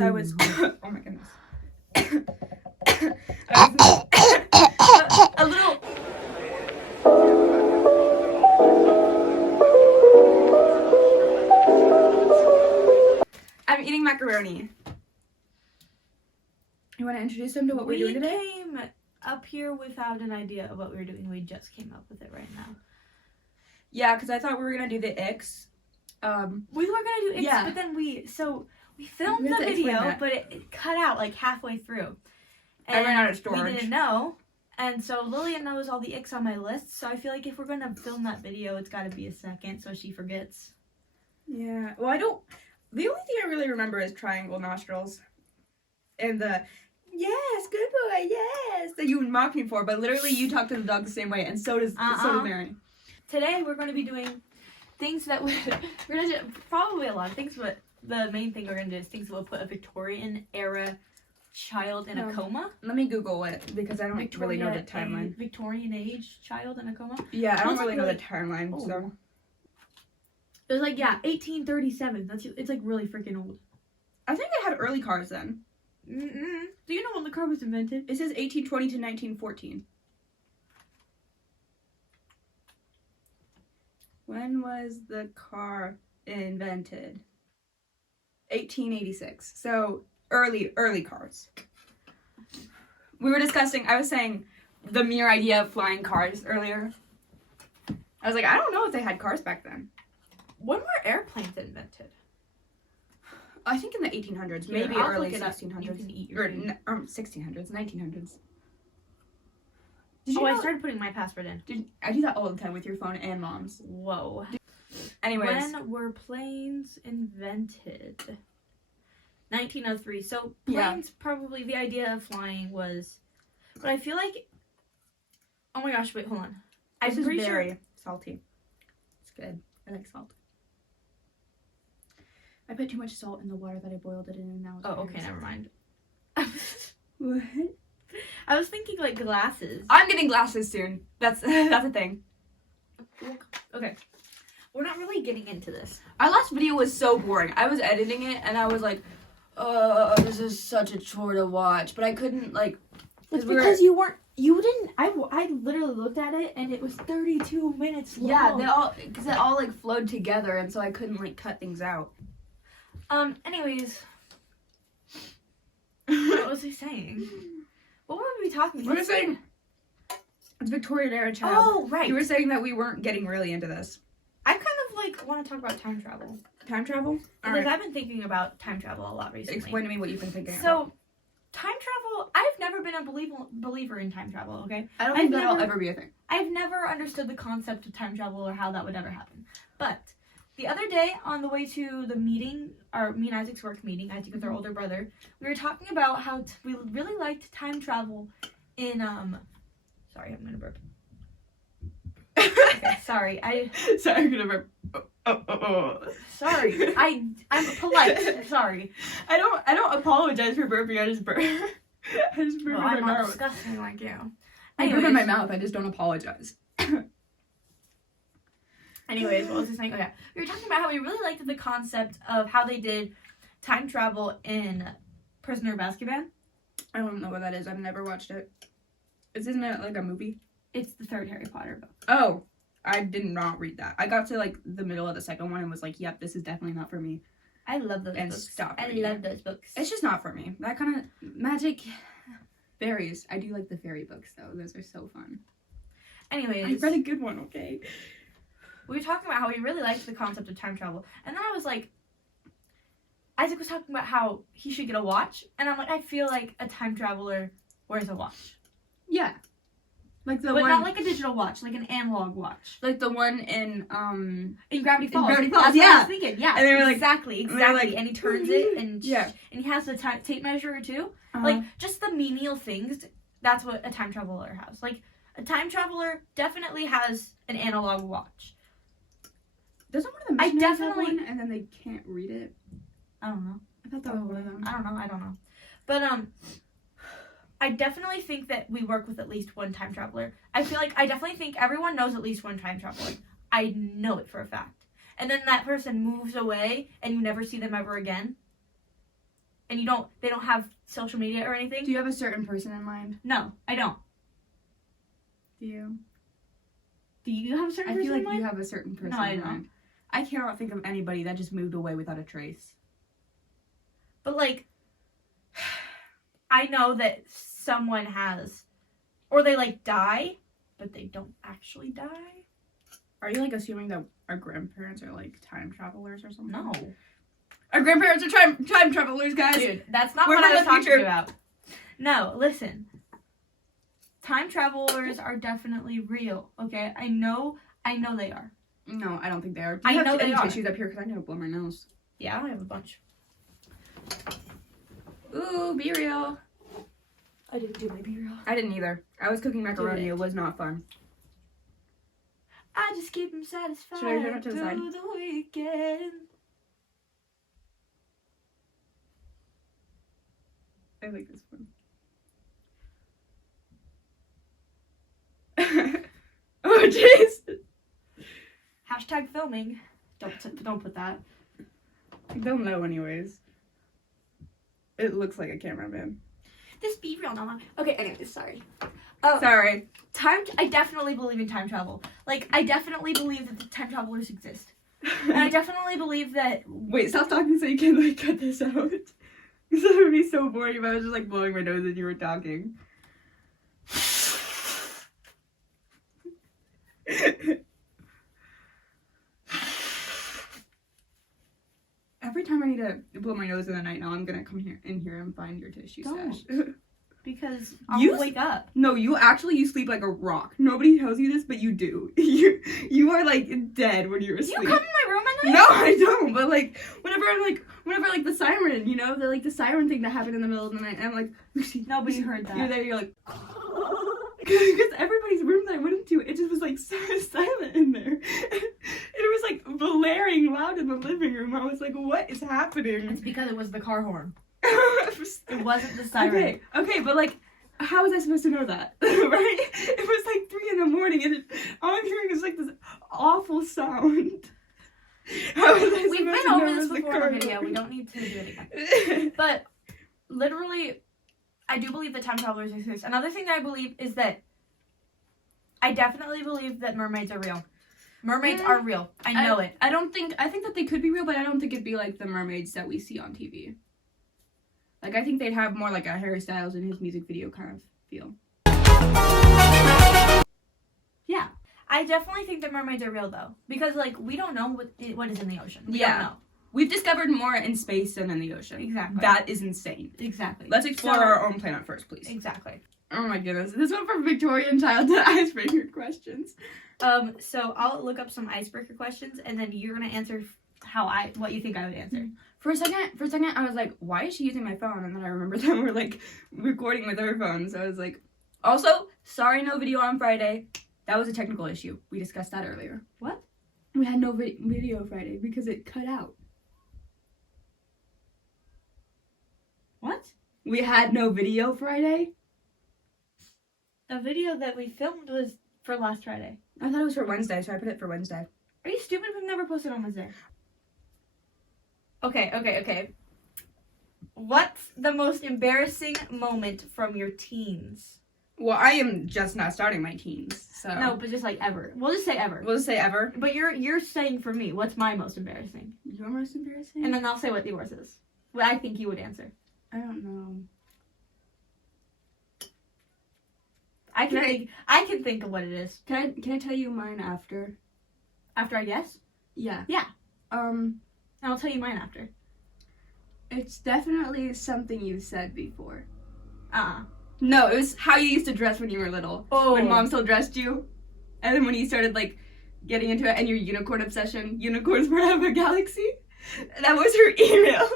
I was, oh my goodness. I was a little. I'm eating macaroni. You want to introduce them to what we're doing today? We came up here without an idea of what we were doing. We just came up with it right now. Yeah, because I thought we were going to do the Ix. We were going to do Ix, yeah. But then we filmed the video, but it cut out like halfway through. And I ran out of storage. We didn't know. And so Lillian knows all the Ix on my list, so I feel like if we're going to film that video, it's got to be a second so she forgets. Yeah, well, the only thing I really remember is triangle nostrils. And the, yes, good boy, yes, that you mock me for, but literally you talk to the dog the same way, and so does Mary. Today we're going to be doing things that we're going to do, probably a lot of things, but the main thing we're going to do is things that will put a Victorian era child in a coma. Let me Google it, because I don't really know the timeline. Victorian age child in a coma? Yeah, I don't really know the timeline, so. It was like, 1837. It's like really freaking old. I think they had early cars then. Mm-mm. Do you know when the car was invented? It says 1820 to 1914. When was the car invented? 1886. So early cars. We were discussing, I was saying the mere idea of flying cars earlier. I was like, I don't know if they had cars back then. When were airplanes invented? I think in the 1800s, Here, maybe I'll early look it up. 1600s. You can eat your food. 1600s, 1900s. I started putting my password in. I do that all the time with your phone and mom's. Whoa. Anyways. When were planes invented? 1903. So planes, probably the idea of flying was, but I feel like, oh my gosh, wait, hold on. This is very salty. It's good. I like salt. I put too much salt in the water that I boiled it in, and now it's okay, never mind. What? I was thinking like glasses. I'm getting glasses soon. That's a thing. Okay. We're not really getting into this. Our last video was so boring. I was editing it, and I was like, this is such a chore to watch. But I couldn't, like... It's because I literally looked at it, and it was 32 minutes long. Yeah, because it all, like, flowed together, and so I couldn't, like, cut things out. Anyways. What was I saying? What were we talking about? We were saying it's Victorian era child. Oh, right. You were saying that we weren't getting really into this. I kind of, like, want to talk about time travel. Time travel? Because I've been thinking about time travel a lot recently. Explain to me what you've been thinking about. So, time travel, I've never been a believer in time travel, okay? I don't think that'll ever be a thing. I've never understood the concept of time travel or how that would ever happen. But the other day, on the way to the meeting, me and Isaac's work meeting, Isaac is our older brother, we were talking about how we really liked time travel in, sorry, I'm gonna burp. Okay, sorry, Sorry, I'm gonna burp. Sorry, I'm polite, sorry. I don't apologize for burping, I just burp. I just burp in my I'm not mouth. disgusting like you. I burp in my mouth, I just don't apologize. Anyways, what was I saying? Okay, we were talking about how we really liked the concept of how they did time travel in Prisoner of Azkaban. I don't know what that is. I've never watched it. Isn't it like a movie? It's the third Harry Potter book. Oh, I did not read that. I got to like the middle of the second one and was like, "Yep, this is definitely not for me." I love those and books. Stop. I love those books. It's just not for me. That kind of magic, fairies. I do like the fairy books though. Those are so fun. Anyways, I read a good one. Okay. We were talking about how we really liked the concept of time travel. And then I was like, Isaac was talking about how he should get a watch. And I'm like, I feel like a time traveler wears a watch. Yeah. Like the but one... not like a digital watch, like an analog watch. Like the one in Gravity Falls. Gravity Falls, That's yeah. what I was thinking, yeah. And they were like... Exactly. Like, and he turns it, and yeah. And he has the tape measure too. Like, just the menial things, that's what a time traveler has. Like, a time traveler definitely has an analog watch. Doesn't one of them have one and then they can't read it? I don't know. I thought that was one of them. I don't know. But I definitely think that we work with at least one time traveler. I definitely think everyone knows at least one time traveler. I know it for a fact. And then that person moves away and you never see them ever again. and they don't have social media or anything. Do you have a certain person in mind? No, I don't. Do you? Do you have a certain I person feel in like mind? you have a certain person No, I in don't. mind. I cannot think of anybody that just moved away without a trace. But, like, I know that someone has, or they, like, die, but they don't actually die. Are you, like, assuming that our grandparents are, like, time travelers or something? No. Our grandparents are time travelers, guys! Dude, that's not We're what I from was the talking future. about. No, listen. Time travelers are definitely real, okay? I know they are. No, I don't think they are. Do I you have know they any are. tissues up here? Because I need to blow my nose. Yeah, I have a bunch. Ooh, be real. I didn't do my B-roll. I didn't either. I was cooking macaroni. it. It was not fun. I just keep them satisfied Should I turn it to the side? through the weekend. I like this one. Oh, jeez. Hashtag filming. Don't put that. They'll know anyways. It looks like a cameraman. This be real, no. Okay, anyways, sorry. Oh, Sorry. I definitely believe in time travel. Like, I definitely believe that the time travelers exist. And I definitely believe that. Wait, stop talking so you can, like, cut this out. Because it would be so boring if I was just, like, blowing my nose and you were talking. Every time I need to blow my nose in the night now, I'm gonna come in here and find your tissue Don't. stash. Because I'll You- wake up. No, you sleep like a rock. Nobody tells you this, but you do. You are like dead when you're Do asleep. you come in my room at night? No, I don't. But like, whenever like the siren, you know, the siren thing that happened in the middle of the night, and I'm like, Lucy, Nobody Lucy, heard that. You're there. You're like, because everybody's room that I went into, it just was like so silent in there. It was like blaring loud in the living room. I was like, what is happening? It's because it was the car horn. It It wasn't the siren. Okay, but like, how was I supposed to know that? Right? It was like 3 a.m. and all I'm hearing is like this awful sound. How was I We've supposed been to know over it this was the before in the car video. horn? We don't need to do it again. But literally, I do believe that time travelers exist. Another thing that I believe is that I definitely believe that mermaids are real. Mermaids are real. I know it. I think that they could be real, but I don't think it'd be like the mermaids that we see on TV. Like, I think they'd have more like a Harry Styles in his music video kind of feel. Yeah. I definitely think that mermaids are real, though. Because, like, we don't know what is in the ocean. We Yeah. don't know. We've discovered more in space than in the ocean. Exactly. That is insane. Exactly. Let's explore our own planet first, please. Exactly. Oh my goodness. This one from Victorian childhood icebreaker questions. So I'll look up some icebreaker questions, and then you're gonna answer what you think I would answer. For a second, I was like, why is she using my phone? And then I remembered that we're like recording with her phone. So I was like, also, sorry, no video on Friday. That was a technical issue. We discussed that earlier. What? We had no video Friday because it cut out. What? We had no video Friday? The video that we filmed was for last Friday. I thought it was for Wednesday, so I put it for Wednesday. Are you stupid? We've never posted on Wednesday. Okay. What's the most embarrassing moment from your teens? Well, I am just not starting my teens, so. No, but just like ever. We'll just say ever. We'll just say ever. But you're saying for me, what's my most embarrassing? Your most embarrassing? And then I'll say what yours is. What I think you would answer. I don't know. I can think of what it is. Can I tell you mine after? After I guess? Yeah. Yeah. And I'll tell you mine after. it's definitely something you said before. Uh-uh. No, it was how you used to dress when you were little. Oh. When mom still dressed you. And then when you started, like, getting into it and your unicorn obsession, unicorns forever galaxy. That was her email.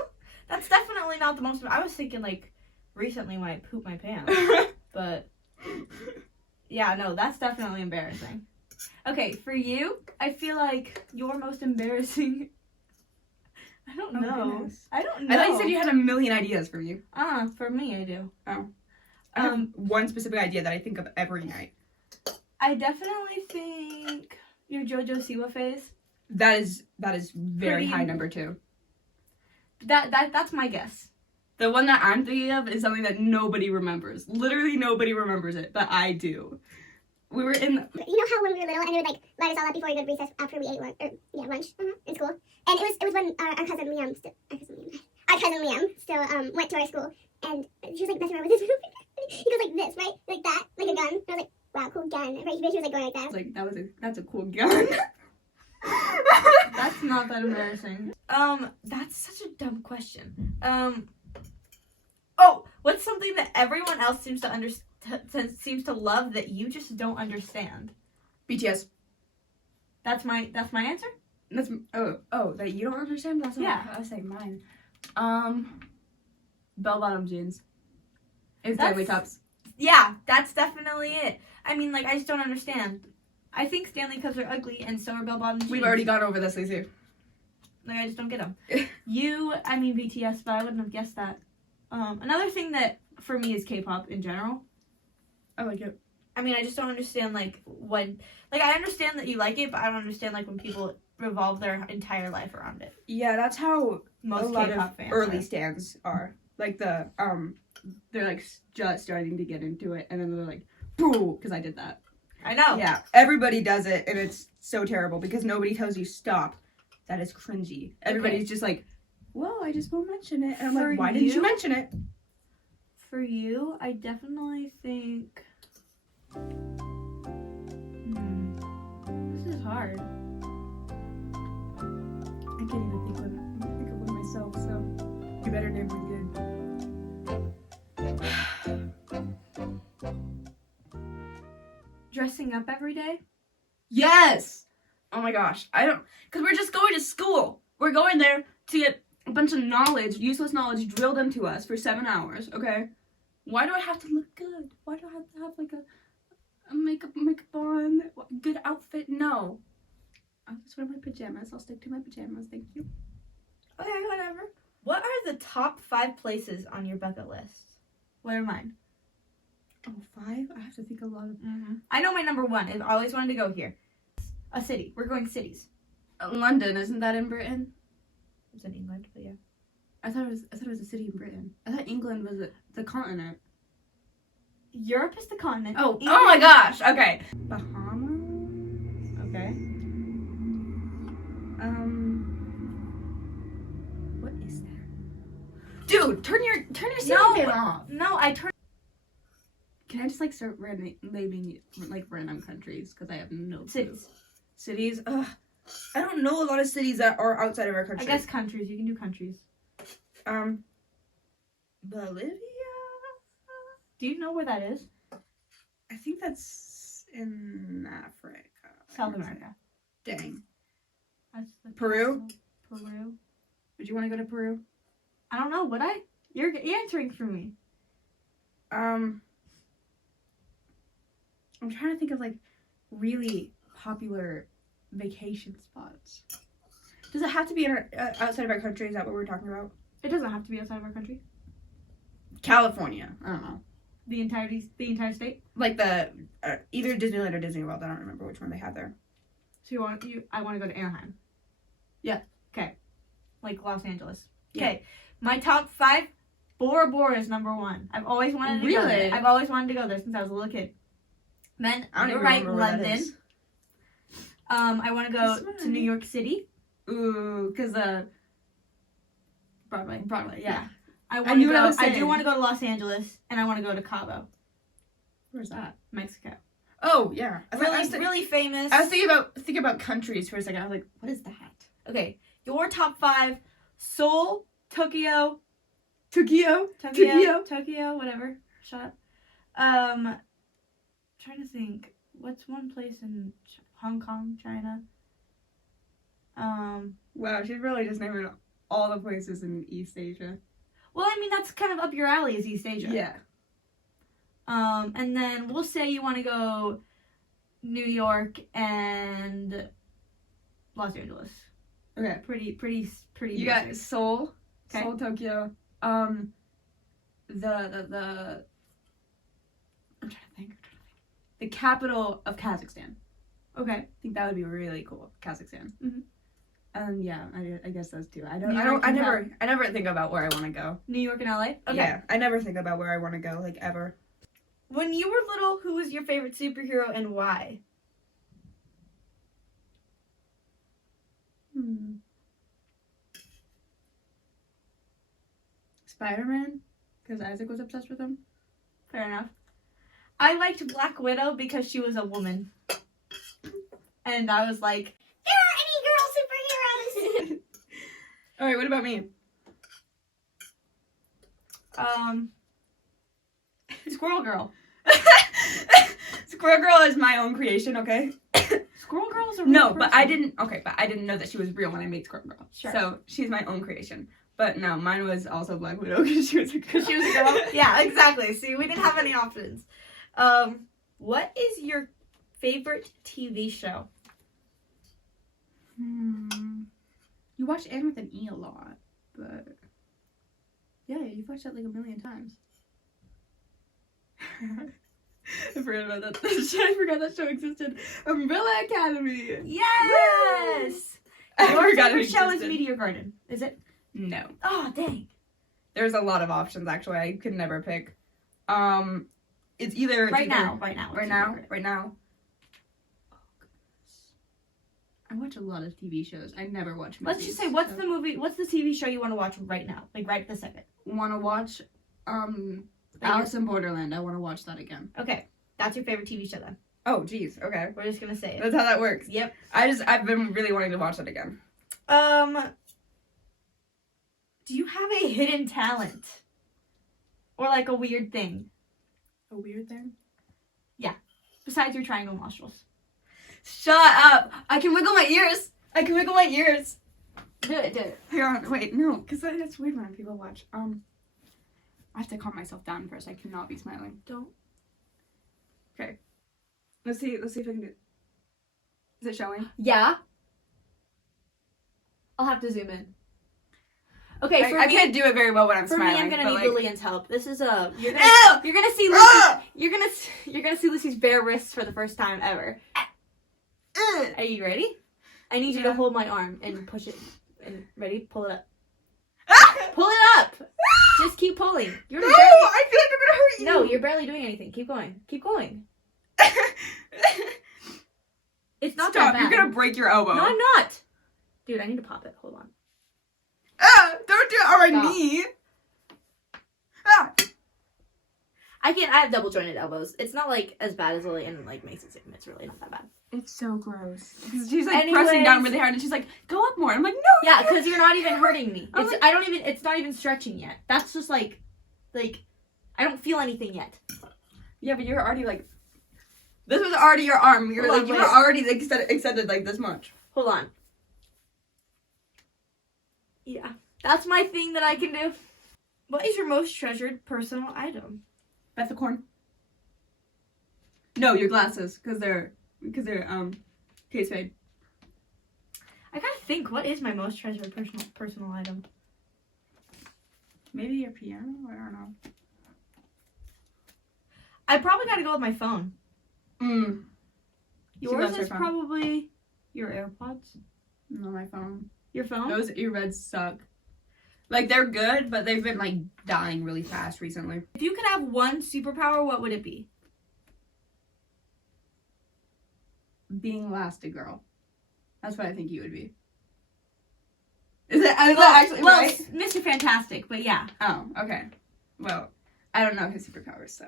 That's definitely not the most. I was thinking like recently when I pooped my pants. But yeah, no, that's definitely embarrassing. Okay, for you, I feel like your most embarrassing. I don't Oh, know. goodness. I don't know. I thought you said you had a million ideas for you. For me, I do. I have one specific idea that I think of every night. I definitely think your JoJo Siwa phase. That is very Pretty- high number 2. That's my guess. The one that I'm thinking of is something that nobody remembers. Literally nobody remembers it, but I do. We were in... You know how when we were little and they would like light us all up before we go to recess after we ate lunch, lunch in school? And it was when our cousin Liam still went to our school, and she was like messing around with his he goes like this, right? Like that, like a gun. And I was like, wow, cool gun. Right? She was like going like that. Like, that's a cool gun. That's not that embarrassing. That's such a dumb question. Oh, what's something that everyone else seems to love that you just don't understand? BTS. That's my answer? That's that you don't understand? That's not I was saying mine. Bell-bottom jeans. And Stanley cups. Yeah, that's definitely it. I mean, like, I just don't understand. I think Stanley cups are ugly, and so are bell-bottom jeans. We've already gone over this, Lacey. Like, I just don't get them. BTS, but I wouldn't have guessed that. Another thing that, for me, is K-pop in general. I like it. I mean, I just don't understand, like, when... Like, I understand that you like it, but I don't understand, like, when people revolve their entire life around it. Yeah, that's how Most a lot K-pop of fans early are. stands are. Like, they're, like, just starting to get into it, and then they're like, boo, because I did that. I know. Yeah, everybody does it, and it's so terrible, because nobody tells you stop. That is cringy. Everybody's just like, well, I just won't mention it. And I'm like, why didn't you mention it? For you, I definitely think... This is hard. I can't even think of one myself, so you better name one good. Dressing up every day? Yes! Oh my gosh. Because we're just going to school. We're going there to get a bunch of knowledge, useless knowledge, drilled into us for 7 hours, okay? Why do I have to look good? Why do I have to have, like, a makeup on, good outfit? No. I'll just wear my pajamas. I'll stick to my pajamas. Thank you. Okay, whatever. What are the top 5 places on your bucket list? What are mine? Oh, 5? I have to think a lot of... I know my number 1. I've always wanted to go here. A city. We're going cities. London, isn't that in Britain? It's in England, but yeah. I thought it was a city in Britain. I thought England was the continent. Europe is the continent. Oh my gosh. Okay. Bahamas. Okay. What is that? Dude, turn your ceiling fan off. No, I turned. Can I just like start naming like random countries because I have no clue. Cities. Cities. Ugh. I don't know a lot of cities that are outside of our country. I guess countries. You can do countries. Bolivia. Do you know where that is? I think that's in Africa. South America. Dang. That's the Peru? Peru. Would you want to go to Peru? I don't know. Would I? You're answering for me. I'm trying to think of like really popular vacation spots. Does it have to be in our, outside of our country? Is that what we're talking about? It doesn't have to be outside of our country. California. I don't know. The entire state. Like the either Disneyland or Disney World. I don't remember which one they had there. So I want to go to Anaheim. Yeah. Okay. Like Los Angeles. Yeah. Okay. My top 5. Bora Bora is number 1. I've always wanted to go there. I've always wanted to go there since I was a little kid. Then you're right, London. I want to go to New York City. Ooh, because Broadway, yeah. I do want to go to Los Angeles, and I want to go to Cabo. Where's that? Mexico. Oh yeah, Really famous. I was thinking about countries for a second. I was like, what is that? Okay, your top 5: Seoul, Tokyo, whatever. Shut up. Trying to think. What's one place in Hong Kong, China? Wow, she's really just naming all the places in East Asia. Well, I mean, that's kind of up your alley, is East Asia. Yeah. And then we'll say you want to go New York and Los Angeles. Okay. Pretty. You got Seoul, Okay. Seoul, Tokyo. The I'm trying to think. The capital of Kazakhstan. Okay. I think that would be really cool. Kazakhstan. Mhm. Yeah, I guess those two. I never think about where I want to go. New York and LA? Okay. Yeah, I never think about where I want to go, like, ever. When you were little, who was your favorite superhero and why? Spider-Man, because Isaac was obsessed with him. Fair enough. I liked Black Widow because she was a woman. And I was like, There aren't any girl superheroes. All right, what about me? Squirrel Girl. Squirrel Girl is my own creation, okay? Squirrel Girl is a real No, person. but I didn't know that she was real when I made Squirrel Girl. Sure. So she's my own creation. But no, mine was also Black Widow because she was a girl. She was a girl? Yeah, exactly. See, we didn't have any options. What is your favorite TV show? You watch Anne with an E a lot, but yeah, you've watched that like a million times. I forgot about that. I forgot that show existed. Umbrella Academy. Yes! I Your forgot it favorite show is existed. Meteor Garden, is it? No. Oh, dang. There's a lot of options actually. I could never pick. It's either Right now. Right now. Oh goodness. I watch a lot of TV shows. I never watch movies. Let's just say, what's the TV show you want to watch right now? Like, right this second. Want to watch Alice in Borderland. I want to watch that again. Okay, that's your favorite TV show then. Oh, geez. Okay. We're just gonna say it. That's how that works. Yep. I've been really wanting to watch that again. Do you have a hidden talent? Or like a weird thing? A weird thing? Besides your triangle nostrils. Shut up! I can wiggle my ears! Do it. Here on, wait, no, because that's weird when people watch. I have to calm myself down first. I cannot be smiling. Don't. Okay. Let's see if I can do it. Is it showing? Yeah. I'll have to zoom in. Okay, I can't do it very well when I'm For smiling. me, I'm gonna need Lillian's help. This is you're Ew! gonna see Lucy. Ah! You're gonna see Lucy's bare wrists for the first time ever. Are you ready? I need you to hold my arm and push it. And ready? Pull it up. Pull it up. Just keep pulling. You're No! barely. I feel like I'm gonna hurt you! No, you're barely doing anything. Keep going. It's not Stop, that bad. you're gonna break your elbow. No, I'm not. Dude, I need to pop it. Hold on. Don't do it on my Stop. knee! Ah! I have double jointed elbows. It's not like as bad as Lillian like makes it seem. It's really not that bad. It's so gross. Because she's like Anyways. pressing down really hard and she's like, go up more. I'm like, no! Yeah, because you're not even hurting me. I'm It's like- it's not even stretching yet. That's just like I don't feel anything yet. Yeah, but you're already like, this was already your arm. You're Hold like, on, you were wait. already like, extended like this much. Hold on. Yeah, that's my thing that I can do. What is your most treasured personal item? Beth the corn. No, your glasses, because they're case made. I gotta think. What is my most treasured personal item? Maybe your piano. I don't know. I probably gotta go with my phone. She Yours loves her is phone. probably your AirPods. No, my phone. Your phone. Those earbuds suck. Like, they're good, but they've been like dying really fast recently. If you could have one superpower, what would it be? Being Elastigirl. That's what I think you would be. Is that actually right? Mr. Fantastic, but yeah. Oh, okay. Well, I don't know his superpowers, so.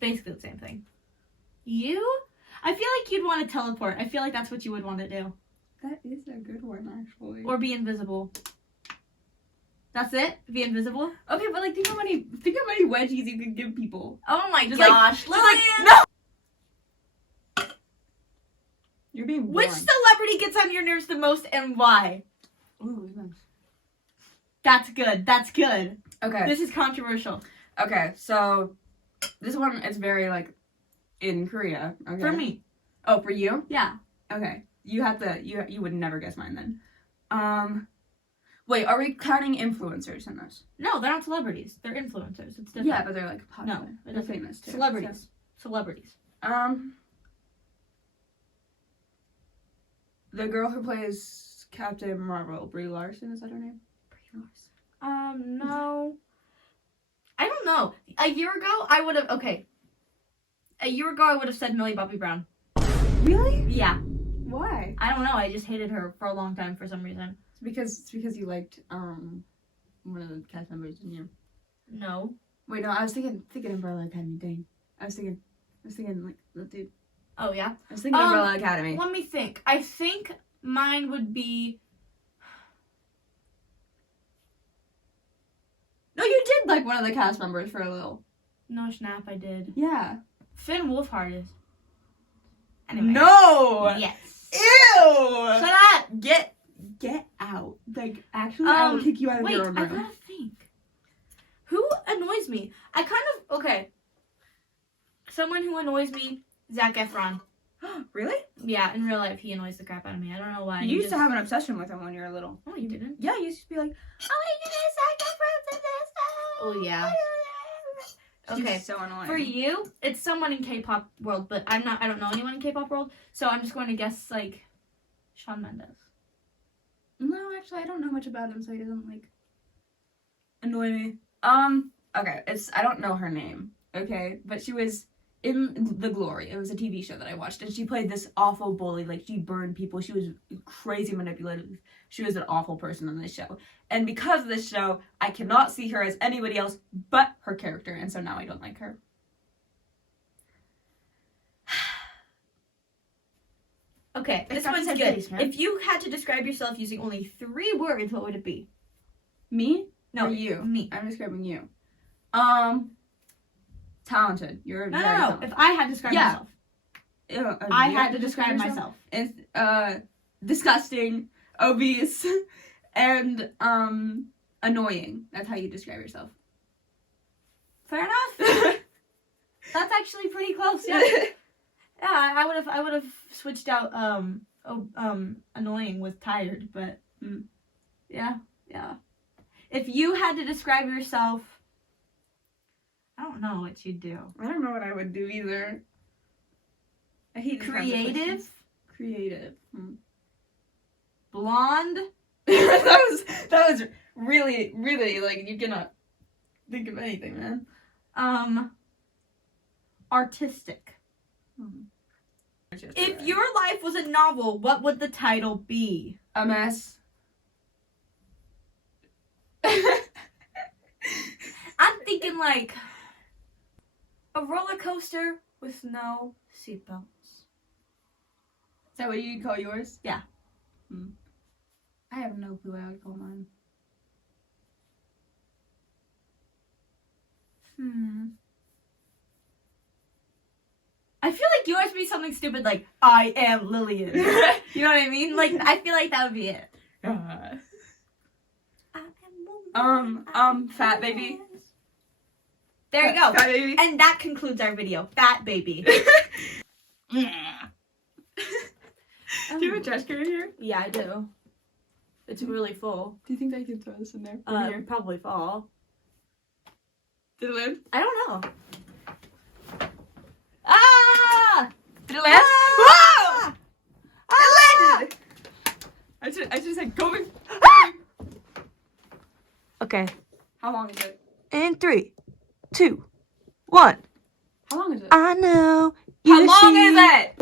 Basically the same thing. I feel like you'd want to teleport. I feel like that's what you would want to do. That is a good one, actually. Or be invisible. That's it? Be invisible? Okay, but like, think how many wedgies you could give people. Oh my Just gosh. Like, Lillian! no! You're being Which boring. celebrity gets on your nerves the most and why? Ooh, nice. That's good. Okay. This is controversial. Okay, so this one is very like in Korea. Okay. For me. Oh, for you? Yeah. Okay. You have to you would never guess mine then. Wait, are we counting influencers in this? No, they're not celebrities. They're influencers. It's different. Yeah, but they're like popular. No, They're famous too. Celebrities. So, Celebrities. The girl who plays Captain Marvel, Brie Larson, is that her name? Brie Larson. No. I don't know. A year ago, I would have said Millie Bobby Brown. Really? Yeah. Why? I don't know. I just hated her for a long time for some reason. It's because you liked one of the cast members, didn't you? No. Wait, no, I was thinking Umbrella Academy. Dang. I was thinking like that dude. Oh yeah. I was thinking Umbrella Academy. Let me think. I think mine would be. No, you did like one of the cast members for a little. No snap, I did. Yeah. Finn Wolfhard is. Anyway. No. Yes. Ew. Shut up. Get out. Like, actually, I will kick you out of your own Wait, I room. gotta think. Who annoys me? Okay. Someone who annoys me, Zac Efron. Really? Yeah, in real life, he annoys the crap out of me. I don't know why. You used to have an obsession with him when you were little. Oh, you didn't? Yeah, you used to be like, oh my goodness, Zac Efron's in this. Oh, yeah. Okay. He's so annoying. For you, it's someone in K-pop world, but I don't know anyone in K-pop world, so I'm just going to guess, like, Shawn Mendes. No, actually, I don't know much about him, so he doesn't, like, annoy me. Okay, I don't know her name, okay? But she was in The Glory. It was a TV show that I watched, and she played this awful bully. Like, she burned people. She was crazy manipulative. She was an awful person on this show. And because of this show, I cannot see her as anybody else but her character, and so now I don't like her. Okay, this one's good. If you had to describe yourself using only 3 words, what would it be? Me? No, or you? Me. I'm describing you. Talented. You're No. very talented. If I had to describe myself. I You had to describe myself. It's disgusting, obese, and annoying. That's how you describe yourself. Fair enough. That's actually pretty close. Yeah. Yeah, I would have switched out annoying with tired, but yeah. If you had to describe yourself, I don't know what you'd do. I don't know what I would do either. I hate these kinds of Creative? questions. Creative. Blonde? that was really, really, like, you cannot think of anything, man. Artistic. If your life was a novel, what would the title be? A mess. I'm thinking like a roller coaster with no seatbelts. Is that what you'd call yours? Yeah. I have no clue what I would call mine. I feel like yours would be something stupid like, I am Lillian. You know what I mean? Like, I feel like that would be it. Fat baby. There you go. Fat baby. And that concludes our video. Fat baby. Do you have a trash can in here? Yeah, I do. It's really full. Do you think I can throw this in there? Over here? Probably fall. Did it land? I don't know. Ah! Did it land? Ah! Whoa! It landed! I should said going. Okay. How long is it? In 3, 2, 1. How long is it? I know. How long is it?